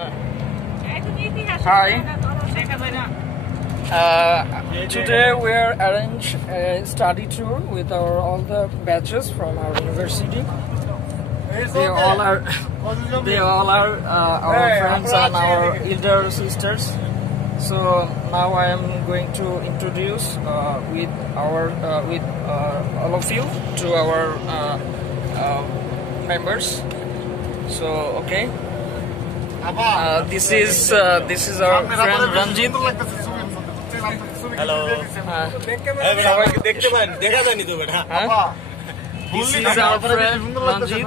Hi. Today we are arranged a study tour with all the batches from our university. They all are our friends and our elder sisters. So now I am going to introduce with all of you to our members. So okay. This is our friend Ranjit. Hello. This is our friend Ranjit.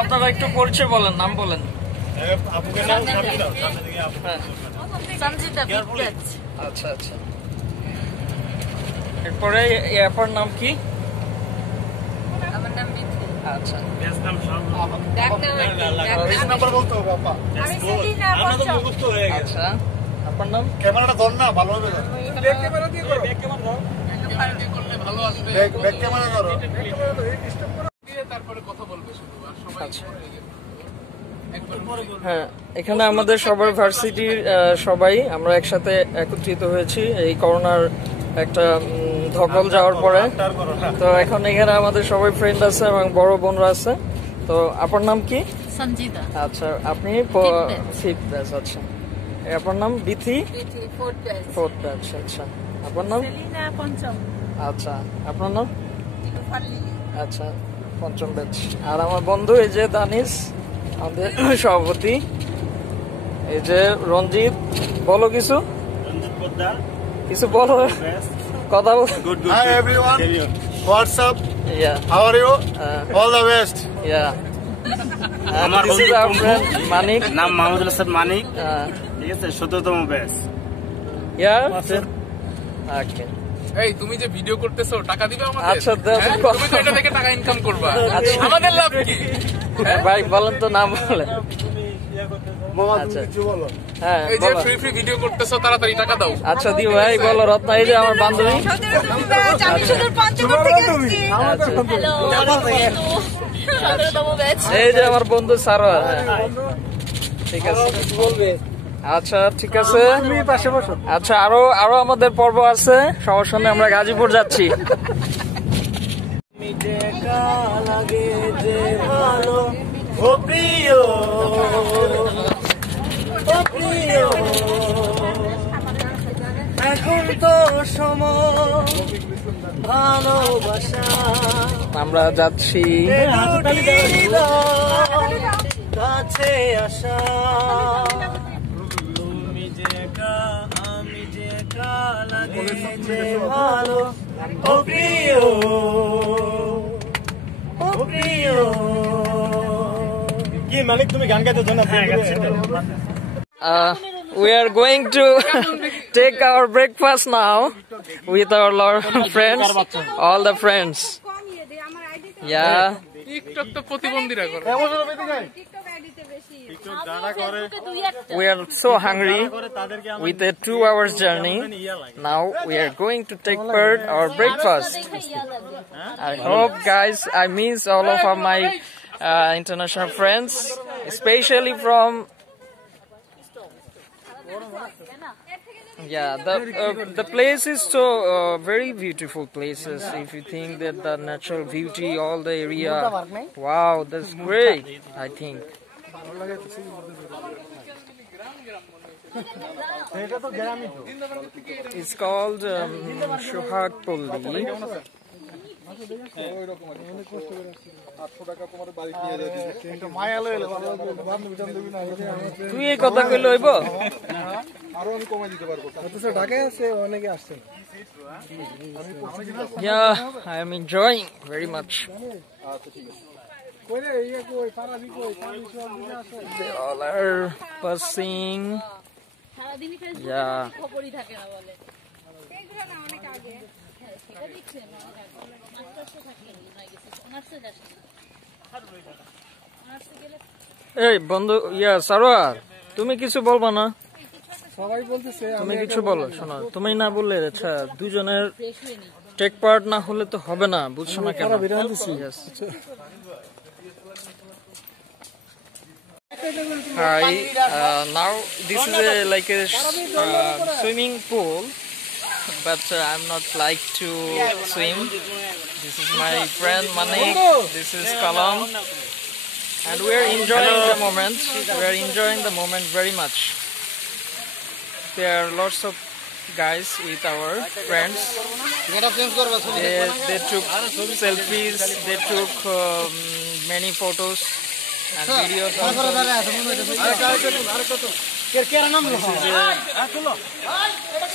আপনারা একটু পরিচয় বলেন, নাম বলেন। আচ্ছা আচ্ছা। এরপরে আপনার নাম কি? আমার নাম বিথি। আচ্ছা। আচ্ছা, আপনার নাম? ক্যামেরাটা ধর না, ভালো হবে। ব্যাক ক্যামেরা দিয়ে করো। ব্যাক ক্যামেরা ধরো। তারপরে কথা বলবে শুধু, আর সবাই হ্যাঁ, এখানে আমাদের সবার ভার্সিটির সবাই আমরা একসাথে একত্রিত হয়েছি এই করোনার একটা ধকল যাওয়ার পরে। তো এখন এখানে আমাদের সবাই ফ্রেন্ড আছে এবং বড় বোনরা আছে। তো আপনার নাম কি? সঞ্জিতা। আচ্ছা, আপনি ফিফথ ব্যাচ। আচ্ছা, আপনার নাম? Bithi, fourth batch. আচ্ছা, আপনার নাম? পঞ্চম। আচ্ছা, আপনার নাম? আচ্ছা, পঞ্চম ব্যাচ। আর আমার বন্ধু এই যে দানিশ, আমাদের সভাপতি। এই যে রঞ্জিত, বলো কিছু। কিছু বলো, কথা বল। Hi everyone, what's up? Yeah. How are you? All the best. Yeah. This is our friend Manik. নাম মাহমুদুল হাসান মানিক, ঠিক আছে, 17তম ব্যাচ। Yeah. Okay. এই তুমি যে ভিডিও করতেছো টাকা দিবে আমাদের? আচ্ছা, তুমি তো এটা থেকে টাকা ইনকাম করবা, আমাদের লাভ কি? ভাই বলেন তো, নাম বলেন। আচ্ছা, কিছু বলো। হ্যাঁ, এই যে ফ্রি ফ্রি ভিডিও করতেছো, তাড়াতাড়ি টাকা দাও। আচ্ছা দিও ভাই, বলো। রত্না, এই যে আমার বান্ধবী। এই যে আমার বন্ধু সারোয়ার। ঠিক আছে, আচ্ছা ঠিক আছে। আচ্ছা, আরো আমাদের পর্ব আছে, সমস্যা নেই, আমরা গাজীপুর যাচ্ছি। এখন তো সময় ভালোবাসা, আমরা যাচ্ছি কাছে আসা। তুমি যে কা, আমি যে কা, লাগে যে ভালো। ও প্রিয়, ও প্রিয়। কি মানিক, তুমি গান গাইতে না? We are going to take our breakfast now with our friends, all the friends. Yeah. TikTok তো প্রতিবন্ধীরা করে। We are so hungry with a 2 hours journey. Now we are going to take part our breakfast. I hope guys, I miss all of my international friends, especially from the place is so very beautiful places. If you think that the natural beauty, all the area, wow, that's great. I think it's called Shuhag Polli. তুই এই কথা কইলে হইব? Yeah, I am enjoying very much. They all are passing. Yeah. এই বন্ধু, সারোয়ার, তুমি কিছু বলবা না? সবাই বলতেছে, তুমি কিছু বলো। শোনো, তুমি না বললে আচ্ছা, দুজনের টেক পার্ট না হলে তো হবে না, বুঝছো না কেন? Hi. Now this is like a swimming pool, but I'm not like to swim. This is my friend Manik. This is Kalam, and we're enjoying the moment. We're enjoying the moment very much. There are lots of guys with our friends. They took selfies. They took many photos and videos.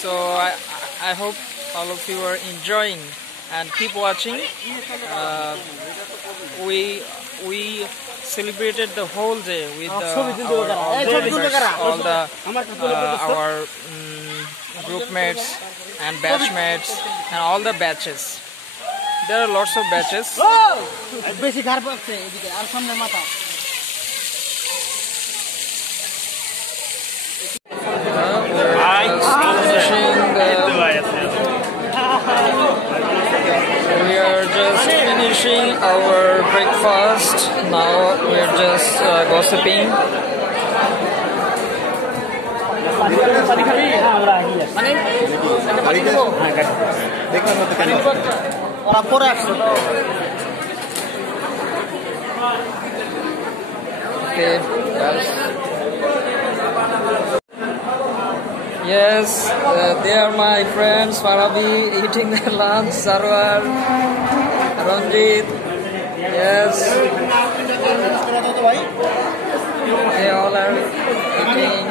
So I hope all of you are enjoying and keep watching. We celebrated the whole day with our group mates and batch mates and all the batches. There are lots of batches. We are just finishing our breakfast. Now we are just gossiping. Okay, yes, they are my friends. Farabi eating their lunch. Sarwar, Ranjit. Yes, they all are eating.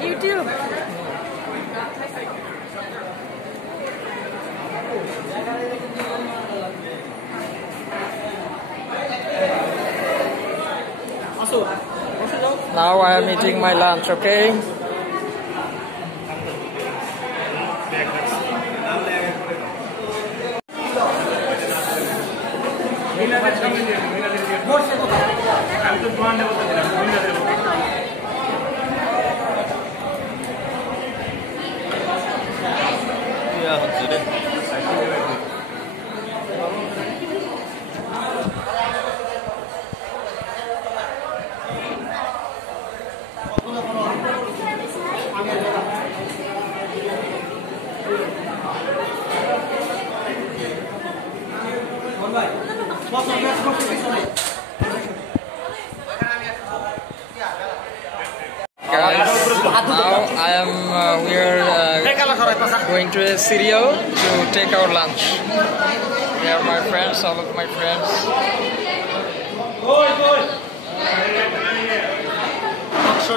YouTube. Now I am eating my lunch, okay? Guys, now we're going to a cereal to take our lunch. They are my friends, all of my friends.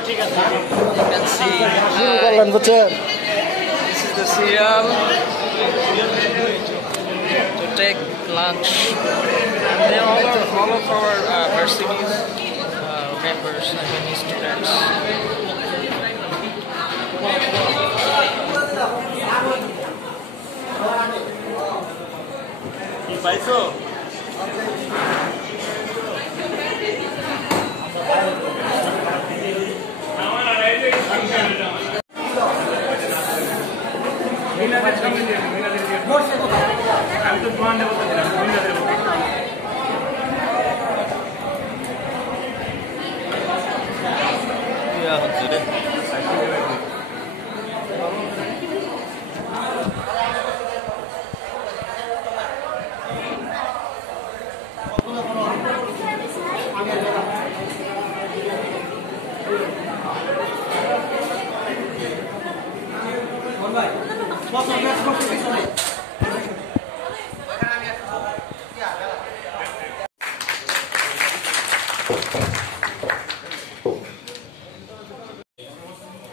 You can see this is the cereal to take lunch. And they are all of our varsities members, I mean students.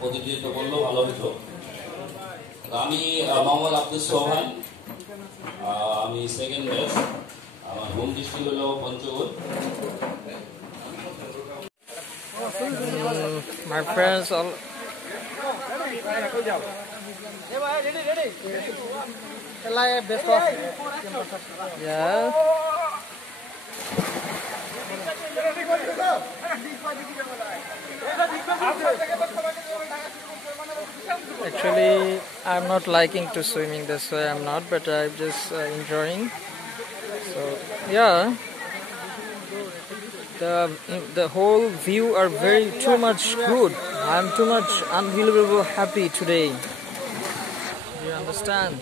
প্রতিযোগিতা করলেও ভালো হতো। আমি মোহাম্মদ আব্দুল সোহান, আমি second batch, আমার home district হলো Panchagarh. My friends all yeah. Actually, I'm not liking to swimming, that's why I'm not, but I'm just enjoying. So yeah, the whole view are very too much good. I'm too much unbelievable happy today. Do you understand?